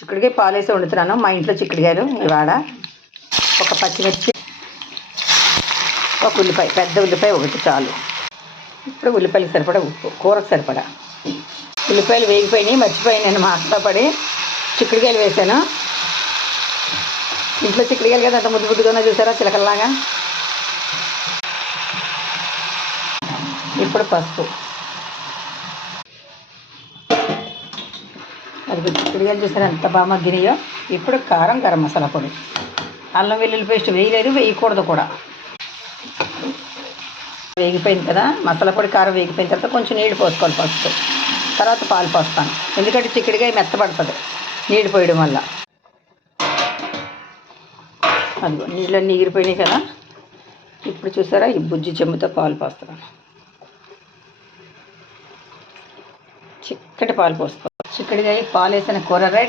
చిక్కుడుకాయ పాలు వేసి వండుతున్నాను. మా ఇంట్లో చిక్కుడుకాయలు ఇవాళ. ఒక పచ్చిమిర్చి, ఒక ఉల్లిపాయ, పెద్ద ఉల్లిపాయ ఒకటి చాలు. ఇప్పుడు ఉల్లిపాయలకు సరిపడా ఉప్పు, కూరకు సరిపడా. ఉల్లిపాయలు వేగిపోయినాయి. మర్చిపోయి నేను మాటలో పడి చిక్కుడుకాయలు వేసాను. ఇంట్లో చిక్కుడుకాయలు కదా అంత ముద్దు ముద్దుగానే చూసారా, చిలకల్లాగా. ఇప్పుడు పసుపు, అది చిక్కుడుకాయలు చూసారా ఎంత బాగా మగ్గినాయో. ఇప్పుడు కారం, గరం మసాలా పొడి. అల్లం వెల్లుల్లి పేస్ట్ వేయలేదు, వేయకూడదు కూడా. వేగిపోయింది కదా మసాలా పొడి, కారం వేగిపోయిన తర్వాత కొంచెం నీళ్ళు పోసుకోవాలి ఫస్ట్. తర్వాత పాలు పోస్తాను, ఎందుకంటే చిక్కుడుకాయ మెత్తపడుతుంది నీళ్ళు పోయడం వల్ల. అదిగో నీళ్ళన్నీ ఎగిరిపోయినాయి కదా. ఇప్పుడు చూసారా ఈ బుజ్జి చెంబుతో పాలు పోస్తున్నాను. చిక్కటి పాలు పోసుకోవాలి. చిక్కుడుకాయ పాలు వేసిన కూర రెడీ.